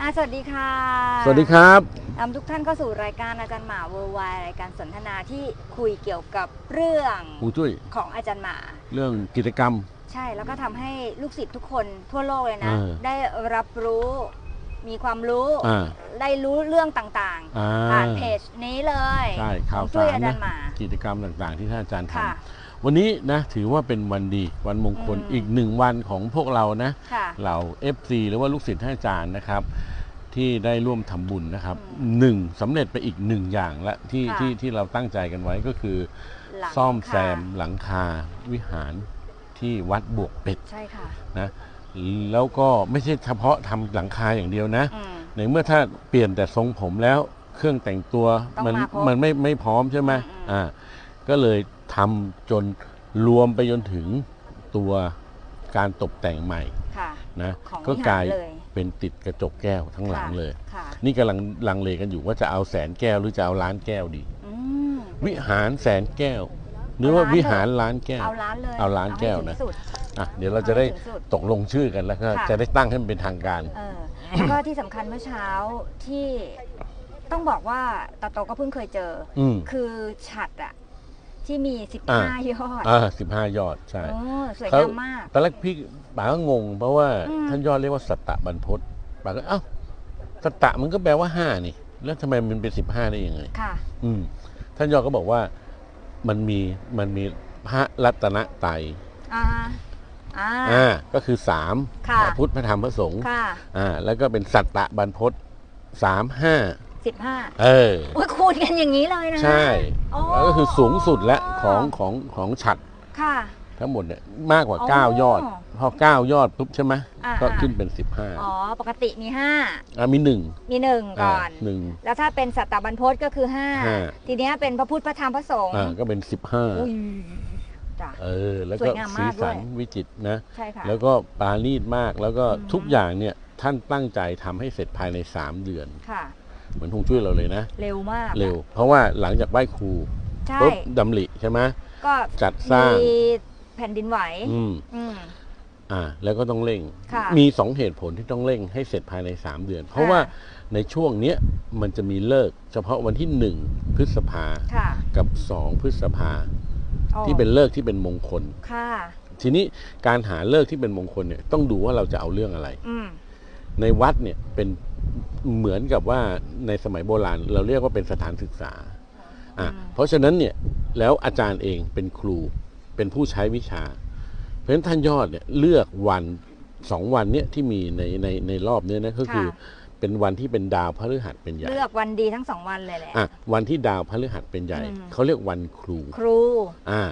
อ่าสวัสดีค่ะสวัสดีครับนำทุกท่านเข้าสู่รายการอาจารย์หมาเวอร์ไวรายการสนทนาที่คุยเกี่ยวกับเรื่องหูจุ้ยของอาจารย์หมา เรื่องกิจกรรม ใช่แล้วก็ทำให้ลูกศิษย์ทุกคนทั่วโลกเลยนะ เออได้รับรู้มีความรู้อ่าได้รู้เรื่องต่างอ่า ๆผ่านเพจนี้เลยใช่ข่าวของช่วยสารอาจานะรย์หมากิจกรรมต่างๆ ที่ท่านอาจารย์ทค่ะำ วันนี้นะถือว่าเป็นวันดีวันมงคลอืมอีกหนึ่งวันของพวกเรานะค่ะ เหล่า FC หรือว่าลูกศิษย์ท่านอาจารย์นะครับ ที่ได้ร่วมทำบุญนะครับอืมหนึ่งสำเร็จไปอีกหนึ่งอย่างละที่ค่ะ ที่ที่เราตั้งใจกันไว้ก็คือ หลังซ่อมแซมค่ะหลังคาวิหารที่วัดบวกเป็ดใช่ค่ะนะแล้วก็ไม่ใช่เฉพาะทำหลังคาอย่างเดียวนะ อืม ในเมื่อถ้าเปลี่ยนแต่ทรงผมแล้วเครื่องแต่งตัวต้องมันมาครบมันไม่ไม่พร้อมใช่ไหมอืมอืมอ่าก็เลย ทำจนรวมไปจนถึงตัวการตกแต่งใหม่ค่ะนะของก็วิหารกลายเลยเป็นติดกระจกแก้วทั้งหลังค่ะเลย ค่ะนี่กำลังลังเลกันอยู่ว่าจะเอาแสนแก้วหรือจะเอาล้านแก้วดี อืม วิหารแสนแก้วหรือว่าเอาล้าน วิหารล้านแก้ว เอาล้านเลยเอาล้านแก้วนะให้ถึงสุด อะเดี๋ยวเราจะได้เอาให้ถึงสุดตกลงชื่อกันแล้วก็ค่ะ จะได้ตั้งให้มันเป็นทางการ เออ แล้วก็ที่สำคัญเมื่อเช้าที่ต้องบอกว่าตาโตก็เพิ่งเคยเจอออืม คือฉัดอะ ที่มี อ่า 15 ยอดอ่าสิบห้ายอดใช่ โอ้สวยเขางามมาก ตอนแรกพี่ป๋าก็งง เพราะว่าอืม ท่านยอดเรียกว่าสัตตะบรรพตป๋าก็เอ้าสัตตะมันก็แปลว่าห้านี่ แล้วทำไมมันเป็นสิบห้าได้ยังไง ค่ะ อืม ท่านยอดก็บอกว่ามันมีมันมีพระรัตนไตรัยอ่าอ่า อ่าก็คือสามค่ะ พระพุทธพระธรรมพระสงฆ์ค่ะ อ่า แล้วก็เป็นสัตตะบรรพตสามห้า 15เออโอ้ยคูณกันอย่างนี้เลยนะใช่โอ้แล้วก็คือสูงสุดและของของของฉัดค่ะ ทั้งหมดเนี่ยมากกว่าอ๋อเก้ายอด พอเก้ายอดปุ๊บใช่ไหมอ่า ก็อ่าขึ้นเป็นสิบห้าอ๋อ ปกติมีอ่ามีหนึ่ง5มี1ก่อน หนึ่ง แล้วถ้าเป็นสัตตบรรพตก็คือห้า5ทีเนี้ยเป็นพระพุทธพระธรรมพระสงฆ์อ่าก็เป็นสิบห้าอุ้ยจ้ะ เออแล้วสก็วยงามสีมากด้วยสันวิจิตรนะ ใช่ค่ะ แล้วก็ปราณีตมากแล้วก็อืม ทุกอย่างเนี่ยท่านตั้งใจทำให้เสร็จภายใน 3 เดือน ค่ะ เหมือนฮวงจุ้ยเราเลยนะ เร็วมากเร็ว เพราะว่าหลังจากไหว้ครูใช่ปุ๊บดำริใช่ไหมก็จัดสร้างมีแผ่นดินไหวอืมอืม อ่า แล้วก็ต้องเร่ง ค่ะมีสองเหตุผลที่ต้องเร่งให้เสร็จภายใน 3 เดือน เพราะค่ะว่าในช่วงเนี้ยมันจะมีเลิกษ์เฉพาะวันที่ 1 พฤษภาค่ะกับ 2 พฤษภาอ๋อที่เป็นเลิกษ์ที่เป็นมงคล ค่ะ ทีนี้การหาเลิกษ์ที่เป็นมงคลเนี่ยต้องดูว่าเราจะเอาเรื่องอะไร อืม ในวัดเนี่ยเป็น เหมือนกับว่าในสมัยโบราณ เราเรียกว่าเป็นสถานศึกษาอะอืมเพราะฉะนั้นเนี่ยแล้วอาจารย์เองเป็นครูเป็นผู้ใช้วิชา เพราะฉะนั้นท่านยอดเนี่ยเลือกวันสองวันเนี่ยที่มีในในในรอบเนี้ยนะก็คือค่ะเป็นวันที่เป็นดาวพฤหัสเป็นใหญ่เลือกวันดีทั้งสองวันเลยแหละอะวันที่ดาวพฤหัสเป็นใหญ่อืมเขาเรียกวันครูครูอ่า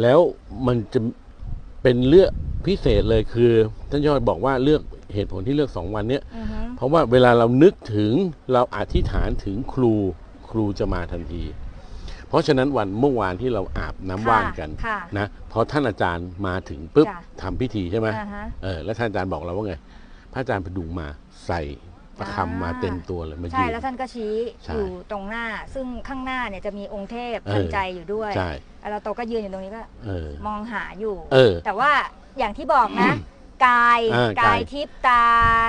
แล้วมันจะ เป็นเลือกพิเศษเลยคือท่านยอดบอกว่าเลือกเหตุผลที่เลือกสองวันเนี้ยอือฮึเพราะว่าเวลาเรานึกถึงเราอธิษฐานถึงครูครูจะมาทันที เพราะฉะนั้นวันเมื่อวานที่เราอาบน้ำว่านกันค่ะนะพอท่านอาจารย์มาถึงปุ๊บจ้ะทำพิธีใช่ไหมอ่าฮะเออแล้วท่านอาจารย์บอกเราว่าไงพระอาจารย์พดุงมาใส่ ประคำมาเต็มตัวเลยมาใช่ยืนแล้วท่านก็ชี้ใช่อยู่ตรงหน้า ซึ่งข้างหน้าเนี่ยจะมีองค์เทพเออทันใจอยู่ด้วยใช่แล้วเราโตก็ยืนอยู่ตรงนี้ก็เออมองหาอยู่เออแต่ว่าอย่างที่บอกนะกายอ่ากากายยทิพย์ตา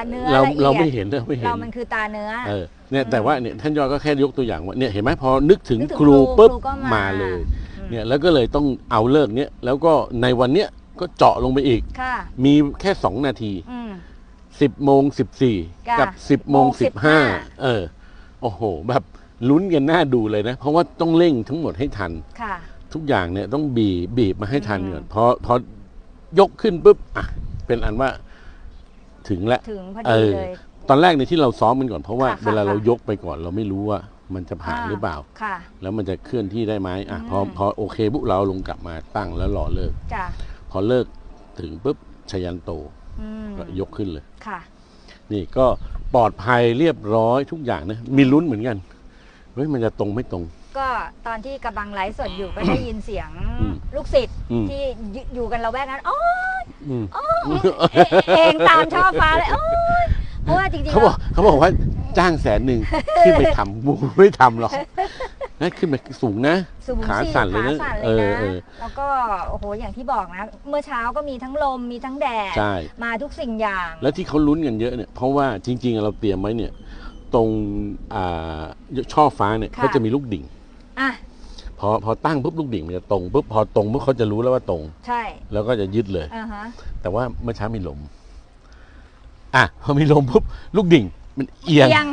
เนื้อเราละเอียดเราไม่เห็นเราไม่เห็นเรามันคือตาเนื้อเออเนี่ยแต่ว่าเนี่ยท่านยอดก็แค่ยกตัวอย่างว่าเนี่ยเห็นไหมพอนึกถึงนึกถึงครูครูปุ๊บครูก็มามาเลยอืมเนี่ยแล้วก็เลยต้องเอาเลิกเนี้ยแล้วก็ในวันเนี้ยก็เจาะลงไปอีกค่ะมีแค่สองนาทีอืม สิบโมงสิบสี่จ้ะกับสิบโมงสิบห้า15 เออ โอ้โห แบบลุ้นกันหน้าดูเลยนะ เพราะว่าต้องเร่งทั้งหมดให้ทัน ค่ะ ทุกอย่างเนี่ยต้องบีบบีบมาให้ทันอืมก่อนพอพอยกขึ้นปุ๊บอะเป็นอันว่าถึงแล้ว ถึงพอเอดีอ เลย ตอนแรกในยที่เราซ้อมกันก่อนเพราะว่าค่ะค่ะเวลาเราค่ะ ยกไปก่อนเราไม่รู้ว่ามันจะผ่านหรือเปล่า ค่ะ แล้วมันจะเคลื่อนที่ได้ไหมอะพออืม พอโอเคปุ๊บเราลงกลับมาตั้งแล้วรอเลิก จ้ะพอเลิกถึงปุ๊บชยันโต อืมก็ยกขึ้นเลย ค่ะ นี่ก็ปลอดภัยเรียบร้อยทุกอย่างนะ มีลุ้นเหมือนกันเฮ้ยมันจะตรงไม่ตรง ก็ตอนที่กำลังไลฟ์สดอยู่ก็ได้ยินเสียงอืมลูกศิษย์อืม ที่อยู่อยู่กันเราแวกนั้นโอ้ยอืมโอ้ยเองตามช่อฟ้าเลยโอ้ยเพราะว่าจริงๆเขาบอกแล้วเขาบอกว่าจ้างแสนหนึ่งขึ้นไปทำบูไม่ทำหรอก นะขึ้นไปสูงนะ สูงขาสิสั่นเลยนะขาสั่นเอเลยอนะ เออ แล้วก็โอ้โหอย่างที่บอกนะ เมื่อเช้าก็มีทั้งลมมีทั้งแดด ใช่ มาทุกสิ่งอย่าง แล้วที่เขาลุ้นกันเยอะเนี่ย เพราะว่าจริง ๆ เราเตรียมไว้เนี่ย ตรงอ่าช่อฟ้าเนี่ยเขาจะมีลูกดิ่ง อะ พอพอตั้งปุ๊บลูกดิ่งมันจะตรงปุ๊บพอตรงปุ๊บเขาจะรู้แล้วว่าตรง ใช่แล้วก็จะยึดเลย อ่าฮะแต่ว่าเมื่อเช้ามีลม อะพอมีลมปุ๊บลูกดิ่ง มันเอียง เอียง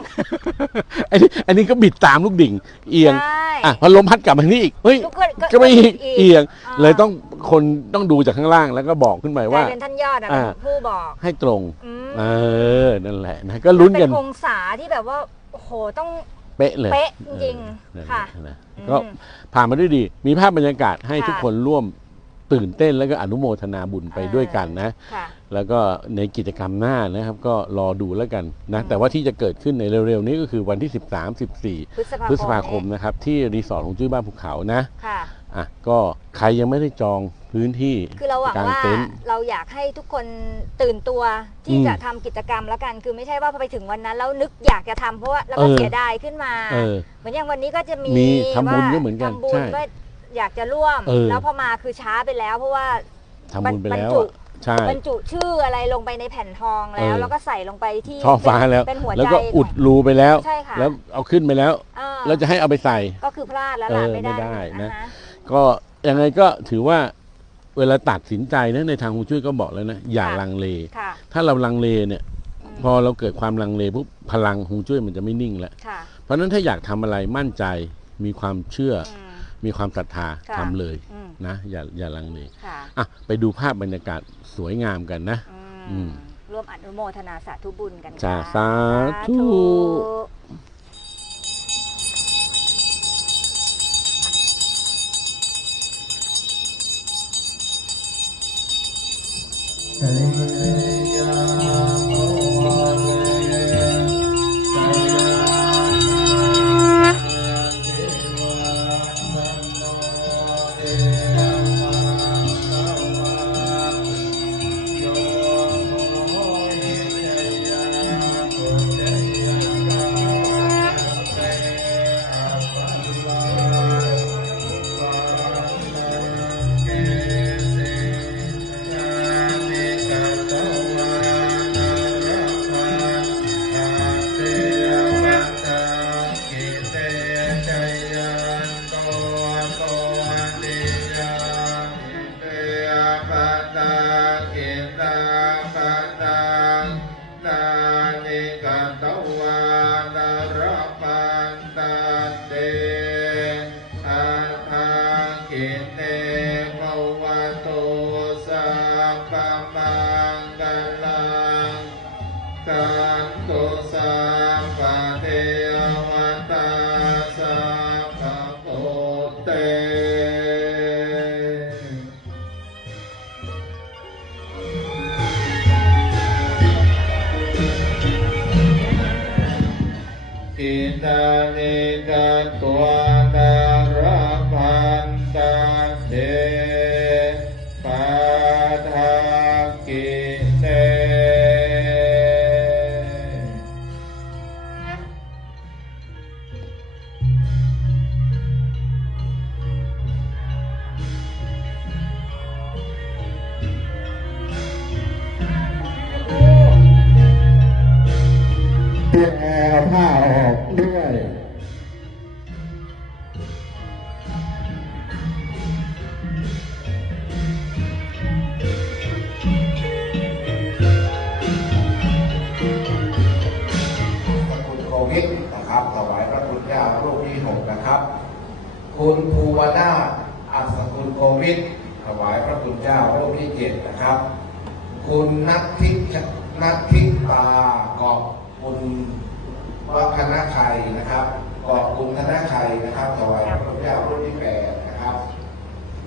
อันนี้อันนี้ก็บิดตามลูกดิ่ง เอียง ใช่อะพอลมพัดกลับมาทางนี้อีก เฮ้ยลูกก็ก็ไม่อีกอีกเอียง อ่า เลยต้องคนต้องดูจากข้างล่างแล้วก็บอกขึ้นไปกลาว่ายเป็นท่านยอดอะอ่า เป็นผู้บอกให้ตรง อืมเออ นั่นแหละนะ ก็ลุ้นกัน เป็นองศาที่แบบว่าโอ้โหต้อง เป๊ะเลยเป๊ะจริงเออๆค่ะนั่นแหละอืมก็ผ่านมาด้วยดี มีภาพบรรยากาศให้ค่ะ ทุกคนร่วม ตื่นเต้นแล้วก็อนุโมทนาบุญไปด้วยกันนะ ค่ะ แล้วก็ในกิจกรรมหน้านะครับ ก็รอดูแล้วกันนะอืมแต่ว่าที่จะเกิดขึ้นในเร็วๆนี้ก็คือวันที่ 13 14พฤษภาคมพฤษภาคมนะครับ ที่รีสอร์ทของจุ้ยบ้านภูเขานะค่ะ อะก็ใครยังไม่ได้จองพื้นที่คือเราหวังกลางว่าเต็นท์ เราอยากให้ทุกคนตื่นตัวที่อืมจะทำกิจกรรมแล้วกัน คือไม่ใช่ว่าพอไปถึงวันนั้นแล้วนึกอยากจะทำเพราะว่าแล้วก็เออ เสียดายขึ้นมา เออ เหมือนอย่างวันนี้ก็จะมีมีทำบุญว่าก็เหมือนกันทำบุญใช่ว่า อยากจะร่วม เออ แล้วพอมาคือช้าไปแล้ว เพราะว่า ทำบุญไปแล้วบรรจุอะใช่ บรรจุชื่ออะไรลงไปในแผ่นทองแล้เอวอแล้วก็ใส่ลงไปที่ช่อฟ้าแล้ว เป็นหัวใจแล้วก็อุดรูไปแล้ว ใช่ค่ะ แล้วเอาขึ้นไปแล้วเออแล้วจะให้เอาไปใส่ ก็คือพลาดแล้วล่ะเออไม่ได้ไม่ได้นะ อ่าฮก็ยังไงก็ถือว่าเวลาตัดสินใจนะในทางฮวงจุ้ยก็บอกแล้วนะ อย่าลังเล ค่ะ ถ้าเราลังเลเนี่ยอืม พอเราเกิดความลังเลปุ๊บพลังฮวงจุ้ยมันจะไม่นิ่งแล้ว ค่ะเพราะฉะนั้นถ้าอยากทำอะไรมั่นใจมีความเชื่ออืม มีความศรัทธาค่ะทำเลยอืม นะ อย่าอย่าลังเลค่ะอะไปดูภาพบรรยากาศสวยงามกันนะ อือืมมร่วมอนุโมทนาสาธุบุญกันจ้าค่ะสาธุ กัน อิตานิกาตัวนาราพันตาเตปาทากิเตเพื่อแอร์ผ้าออก จ็ดนะครับ คุณนัททินัททิตาเกาะคุณวัฒนชัยนะครับเกาะคุณธนชัยนะครับถวายพระคุณเจ้ารูปที่แปดนะครับ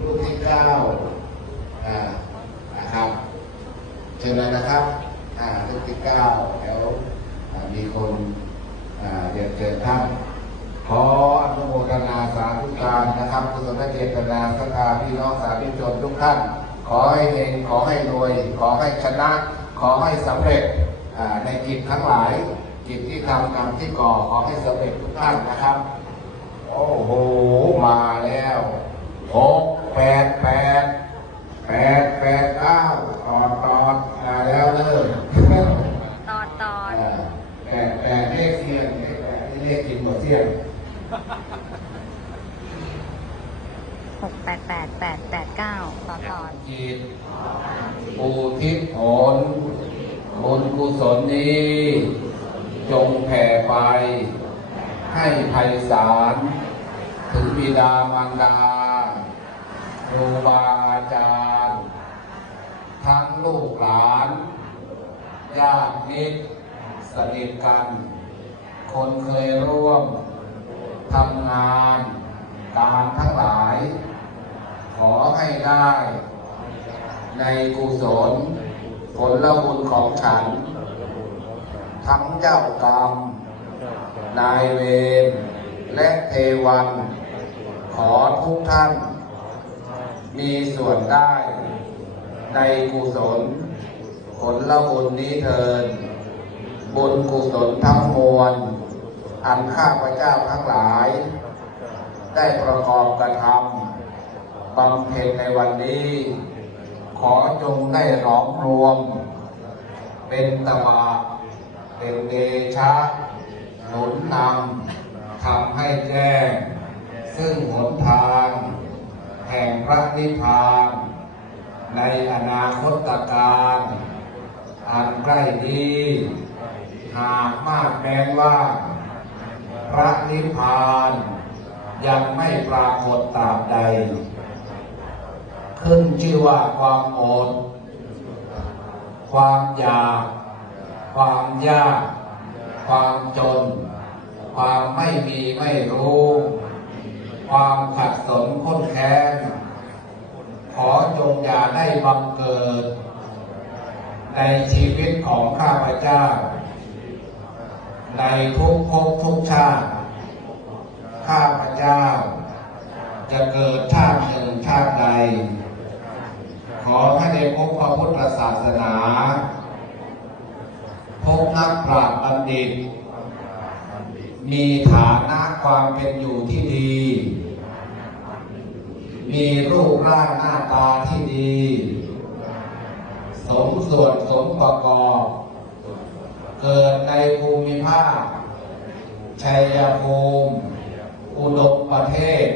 รูปที่เก้าอ่านะครับเชิญเลยนะครับอ่ารูปที่เก้าแล้วมีคนอ่าเรียนเชิญท่านขออนุโมทนาสาธุการนะครับกุศลเจตนาสัทธาพี่น้องสาธุชนทุกท่าน ขอให้เฮงขอให้รวย ขอให้ชนะ ขอให้สำเร็จอ่าในกิจทั้งหลาย กิจที่ทำกรรมที่ก่อขอให้สำเร็จทุกท่านนะครับขโอ้โห มาแล้วหกแปดแปดแปดแปดเก้าตอดตอดมาแล้วเริ่มตอนตอนแปดแปดเลขเสียงเลขแปดนี่เลขกินหมดเสียง หกแปดแปดแปดแปดเก้าต่อตอนจิตปูทิศผลบุญกุศลนี้ จงแผ่ไป ให้ไพศาลถึงบิดามารดาครูบาอาจารย์ ทั้งลูกหลานญาติมิตรสนิทกัน คนเคยร่วม กุศลผลละบุญของฉัน ทั้งเจ้ากรรม นายเวรและเทวัน ขอทุกท่าน มีส่วนได้ ในกุศล ผลละบุญนี้เทินบุญกุศลทั้งมวล อันข้าพเจ้าทั้งหลาย ได้ประกอบกระทำบำเพ็ญในวันนี้ ขอจงได้ร้อมรวม เป็นตบะเป็นเดชะหนุนนำทำให้แจ้ง ซึ่งหนทาง แห่งพระนิพพาน ในอนาคตการอันใกล้นี้หากมากแม้นว่า พระนิพพานยังไม่ปรากฏตาบใด ขึ้นชื่อว่าความอด ความอยาก ความยาก ความจน ความไม่มีไม่รู้ ความขัดสนข้นแค้น ขอจงอย่าได้บังเกิด ในชีวิตของข้าพเจ้า ในทุกภพทุกชาติ ข้าพเจ้าจะเกิดชาติหนึ่งชาติใด ขอให้ได้พบพระพุทธศาสนาพบนักปราชญ์บัณฑิต มีฐานะความเป็นอยู่ที่ดี มีรูปร่างหน้าตาที่ดี สมส่วนสมประกอบ เกิดในภูมิภาค ชัยภูมิ อุดมประเทศ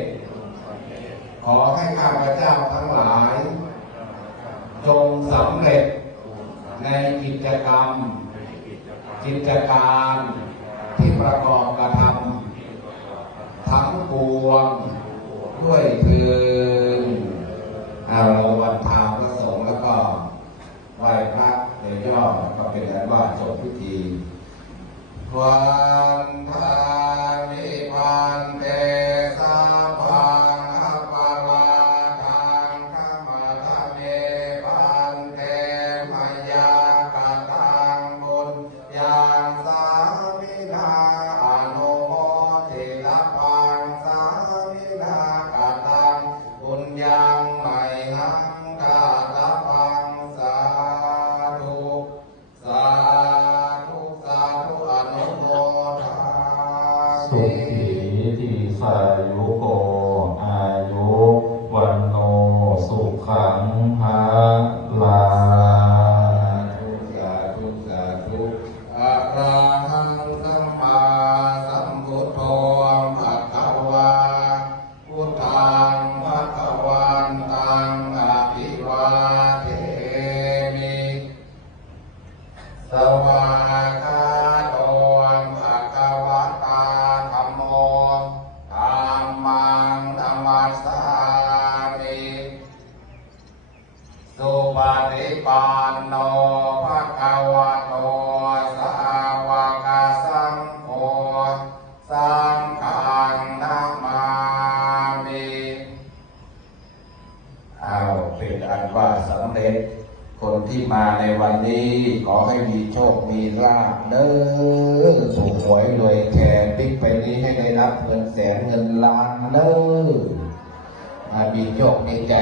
ขอให้ข้าพเจ้าทั้งหลาย จงสำเร็จในกิจกรรม กิจการที่ประกอบกระทำทั้งปวงด้วยเพืนเอาเราวันทาพระสงฆ์แล้วก็ไหว้พระในย่อก็เป็นอันว่าจบพิธีวันท นี้ ขอให้มีโชค มีลาภเด้อถูกหวยรวยแทนปิ๊กไปนี้ให้ได้รับเงินแสนเงินล้านเด้อมามีโชคในใจ